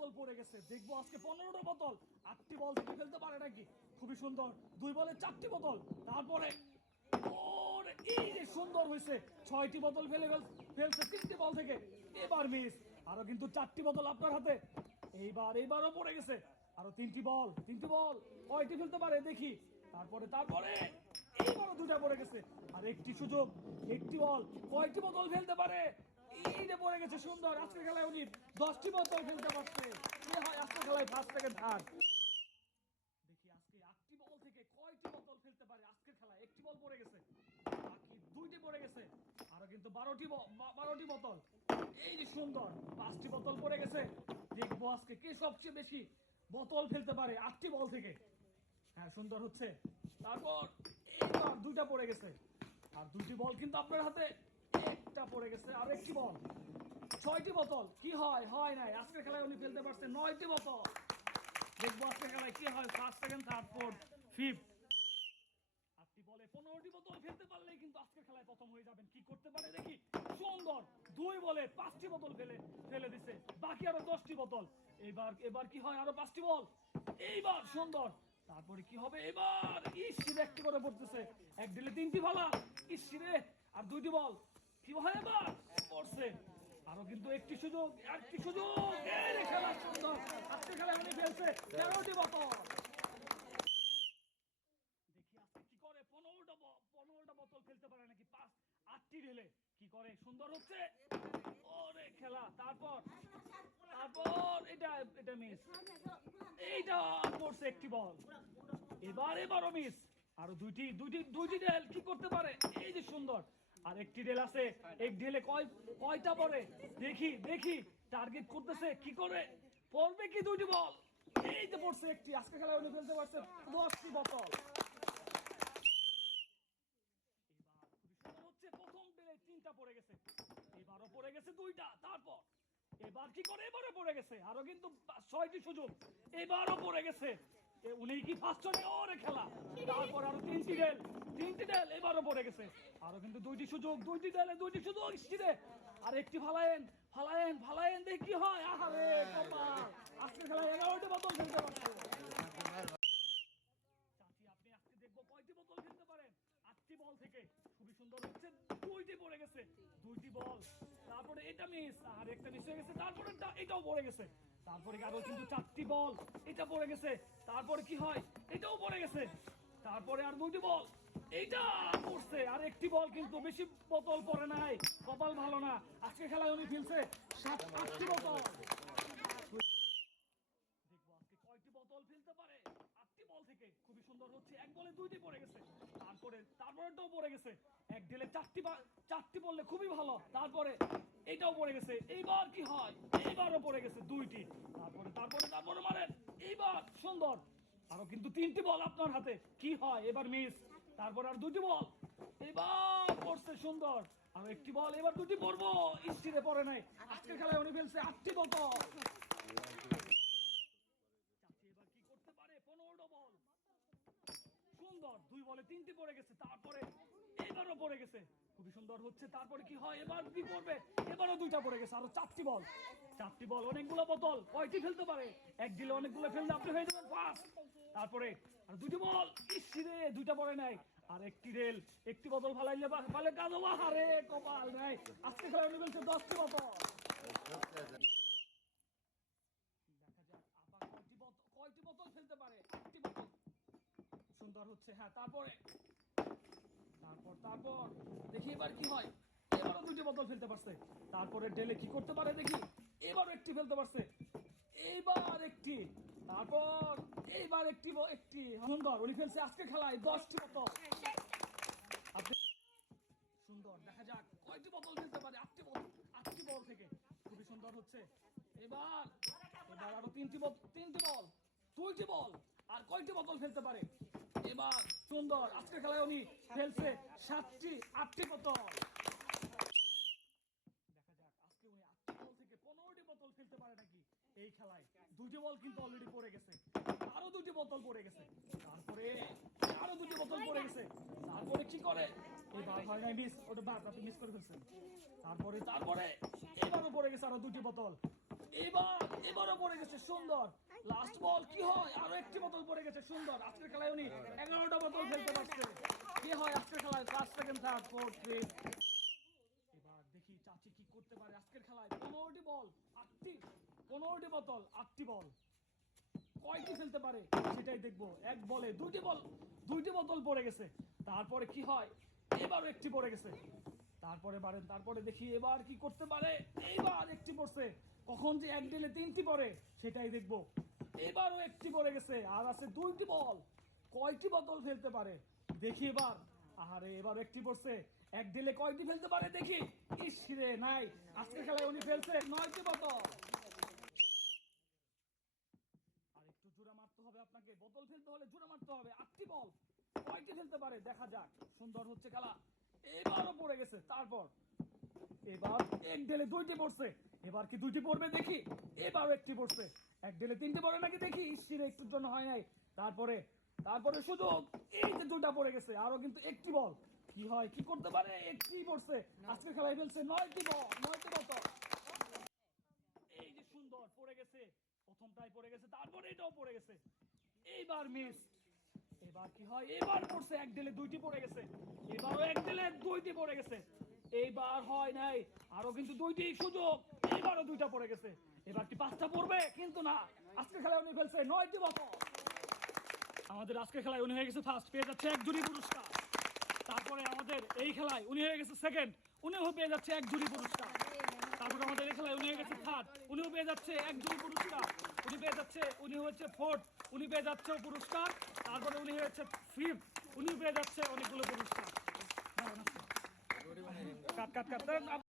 বোতল পড়ে গেছে। দেখব আজকে পনেরোটা বোতল। আটটি বল থেকে ফেলতে পারে নাকি? খুবই সুন্দর। দুই বলে চারটি বোতল। তারপরে এই যে সুন্দর হয়েছে। ছয়টি বোতল ফেলে ফেলছে তিনটি বল থেকে। এবার মিস কিন্তু চারটি বোতল আপনার হাতে। এইবার, এইবারও পড়ে গেছে। আরও তিনটি বল তিনটি বল। কয়টি ফেলতে পারে দেখি। তারপরে তারপরে এইবারও দুটা পড়ে গেছে। আর একটি সুযোগ, একটি বল। কয়টি বোতল ফেলতে পারে? এই যে পড়ে গেছে, সুন্দর। আজকের খেলায় উনি দশটি বোতল ফেলতে পারছে। হয় আজকের খেলায় ফার্স্ট সেকেন্ড থার্ড। দেখি আজকে আটটি বল থেকে কয়টি বোতল ফেলতে পারে? আজকের খেলায় একটি বল পড়ে গেছে দুইটি পড়ে গেছে। আরও কিন্তু বারোটি বারোটি বোতল এই যে সুন্দর, পাঁচটি বোতল পড়ে গেছে। দেখব আজকে কে সবচেয়ে বেশি বোতল ফেলতে পারে আটটি বল থেকে। হ্যাঁ সুন্দর হচ্ছে। তারপর এইবার দুইটা পড়ে গেছে। আর দুটি বল কিন্তু আপনার হাতে একটা পড়ে গেছে, আর একটি বল। ছয়টি বোতল। কি হয়? হয় নাই। আজকের খেলায় উনি ফেলতে পারছে নয়টি বোতল। দেখব আজকে খেলায় কি হয়। First second third fourth fifth আজকের পাঁচটি বল। এইবার সুন্দর। তারপরে কি হবে? এবার ইসিরে একটি করে পড়তেছে। এক দিলে তিনটি ভালা ইসিরে আর দুইটি বল। কি হয় এবার পড়ছে আরও কিন্তু একটি সুযোগ একটি সুযোগ। এই রে সুন্দর আজকে খেলা উনি ফেলছে তেরোটি বোতল দেখি আজকে কি করে? পনেরোটা পনেরোটা বোতল ফেলতে পারে নাকি? পাঁচ আটটি ঢেলে। কি করে? সুন্দর হচ্ছে? ওরে খেলা। তারপর? তারপর? এটা এটা মিস এইটা পড়ছে একটি বল। এবার এবারও মিস আরও দুইটি দুইটি দুইটি ডেল কি করতে পারে? এই যে সুন্দর। আর একটি ডেল আছে। এক ডেলে কয় কয়টা পড়ে? দেখি দেখি। টার্গেট করতেছে, কি করে? পড়বে কি দুইটি বল? এই যে পড়ছে একটি। আজকে খেলায় উনি ফেলতে পারছে দশটি ডেলে তিনটা পড়ে গেছে। এবারও পড়ে গেছে দুইটা, তারপর। এবার কি করে? এবারও পড়ে গেছে। আরও কিন্তু ছয়টি সুযোগ। এবারও পড়ে গেছে। উনি কি ফার্স্ট চলে ওরে খেলা। তারপর আরও তিনটি তিনটি ডেল এবারও পড়ে গেছে। আরও কিন্তু দুইটি সুযোগ, দুইটি ডেলে দুইটি সুযোগ আর একটি ফালায়েন ফালায়েন ফালায়েন দেখি কি হয়? আহারে আজকে খেলা এগারোটি বোতল খেলতে পারছে আপনি খুবই সুন্দর দুইটি পড়ে গেছে। দুইটি বল। তারপরে এটা মিস আর একটা মিস হয়ে গেছে। তারপরে এটাও পড়ে গেছে। তারপরে আরও কিন্তু চারটি বল, এটা পড়ে গেছে। তারপরে কি হয়? এটাও পড়ে গেছে। তারপরে আর দুইটি বল। এইটা পড়ছে আর একটি বল কিন্তু বেশি পড়ে নাই। কপাল ভালো না। খেলায় বল থেকে খুবই সুন্দর হচ্ছে। এক বলে দুইটি গেছে। তারপরে পড়ে গেছে। এক চারটি চারটি বললে খুবই ভালো। তারপরে এটাও পড়ে গেছে। এইবার কি হয়? এইবারও পড়ে গেছে দুইটি। তারপরে তারপরে তারপরে মারেন। এইবার সুন্দর। আরও কিন্তু তিনটি বল আপনার হাতে। কি হয়? এবার মিস। তারপর আর দুটি বল। এবার পড়ছে সুন্দর। আর একটি বল, এবার দুটি পড়ব। ইস্টিরে পড়ে নাই। আজকের খেলায় উনি ফেলছে আটটি বল। সুন্দর, দুই বলে তিনটি পড়ে গেছে। তারপরে এবারও পড়ে গেছে। খুবই সুন্দর হচ্ছে। তারপরে কি হয়? এবার কি করবে এবারও দুইটা পড়ে গেছে, আরও চারটি বল। চারটি বল অনেকগুলো বোতল। কয়টি ফেলতে পারে? এক দিলে অনেকগুলো ফেললে আপনি হয়ে যাবেন ফার্স্ট। তারপরে আর দুটি বল। ইসিরে দুইটা পড়ে নাই। আর একটি রেল। একটি বোতল ফালাইলে ফালে কাজো হারে কপাল নাই। আজকে খেলা উনি বলছে দশটি বোতল দেখা যাক আপা কয়টি বোতল কয়টি বোতল ফেলতে পারে। একটি বোতল সুন্দর হচ্ছে। হ্যাঁ তারপরে। তারপর তারপর। দেখি এবার কি হয়। এবারও দুটি বোতল ফেলতে পারছে। তারপরে ডেলে কি করতে পারে দেখি। এবারও একটি ফেলতে পারছে। এইবার একটি। তারপর এইবার একটি একটি সুন্দর, উনি ফেলছে আজকে খেলায় দশটি বোতল। সুন্দর, দেখা যাক, কয়টি বোতল ফেলতে পারে? আটটি বল আটটি বল থেকে। খুবই সুন্দর হচ্ছে। এবার এবার আরও তিনটি বল তিনটি বল, দুইটি বল, আর কয়টি বোতল ফেলতে পারে? এবার সুন্দর আজকে খেলায় উনি ফেলছে সাতটি, আটটি বোতল দেখা যাক আজকে উনি আটটি বল থেকে পনেরোটি বোতল ফেলতে পারে নাকি এই খেলায়। দুটি বল কিন্তু অলরেডি পড়ে গেছে। আরও দুটি বোতল পড়ে গেছে। তারপরে আরও দুটি বোতল পড়ে গেছে। তারপরে কি করে? এবার হয় নাই মিস ওটা বাদ আপনি মিস করে ফেলছেন। তারপরে তারপরে এবারও পড়ে গেছে আরও দুটি বোতল। এবার এবারও পড়ে গেছে সুন্দর। লাস্ট বল কি হয়? আরও একটি বোতল পড়ে গেছে সুন্দর। আজকের খেলায় উনি এগারোটা বোতল ফেলতে পারছে। কি হয় আজকের খেলায়? First second third fourth fifth এবার দেখি চাচি কি করতে পারে আজকের খেলায়। পনেরোটি বল আটটি। পনেরোটি বোতল, আটটি বল। কয়টি ফেলতে পারে সেটাই দেখব। এক বলে দুইটি বল, দুইটি বোতল পড়ে গেছে। তারপরে কি হয়? এবারও একটি পড়ে গেছে। তারপরে বারেন তারপরে দেখি এবার কি করতে পারে? এইবার একটি পড়ছে। কখন যে এক দিলে তিনটি পড়ে সেটাই দেখব। এবারও একটি পড়ে গেছে, আর আছে দুইটি বল। কয়টি বোতল ফেলতে পারে? দেখি এবার। আরে এবার একটি পড়ছে। এক দিলে কয়টি ফেলতে পারে দেখি? ইস রে, নাই। আজকে খেলায় উনি ফেলছে নয়টি বোতল আর একটু জোড়া মারতে হবে আপনাকে বোতল ফেলতে হলে জোড়া মারতে হবে আটটি বল কয়টি ফেলতে পারে, দেখা যাক। সুন্দর হচ্ছে খেলা। এবারও পড়ে গেছে, তারপর। এবার এক ডেলে দুইটি পড়ছে। এবার কি দুইটি পড়বে দেখি? এবারও একটি পড়ছে। এক ডেলে তিনটি পড়ে নাকি দেখি? ইসিরে একটুর জন্য হয় নাই। তারপরে তারপরে শুধু এই যে দুইটা পড়ে গেছে আরও কিন্তু একটি বল। কি হয়, কি করতে পারে? একটি পড়ছে। আজকের খেলায় ফেলছে নয়টি বল, নয়টি বোতল এই যে সুন্দর, পড়ে গেছে। প্রথমটাই পড়ে গেছে, তারপরে এটাও পড়ে গেছে। এইবার মিস। এবার কি হয়? এবার পড়ছে এক দুইটি পড়ে গেছে। এবারও এক দুইটি পড়ে গেছে। এইবার হয় নাই। আরও কিন্তু দুইটি সুযোগ। এবারও দুইটা পড়ে গেছে। পাঁচটা পড়বে? কিন্তু না। আজকে খেলায় উনি ফেলছে নয়টি আমাদের আজকের খেলায় উনি হয়ে গেছে ফার্স্ট পেয়ে যাচ্ছে এক জুড়ি পুরস্কার। তারপরে আমাদের এই খেলায় উনি হয়ে গেছে সেকেন্ড উনিও পেয়ে যাচ্ছে এক জুড়ি পুরস্কার। তারপরে আমাদের এই খেলায় উনি হয়ে গেছে থার্ড পেয়ে যাচ্ছে একজন পুরস্কার। উনি পেয়ে যাচ্ছে, উনি হচ্ছে ফোর্থ, উনি পেয়ে যাচ্ছে পুরস্কার। তারপরে উনি হয়েছে ফিফথ উনি পেয়ে যাচ্ছে অনেকগুলো পুরস্কার। কাট কাট কাট।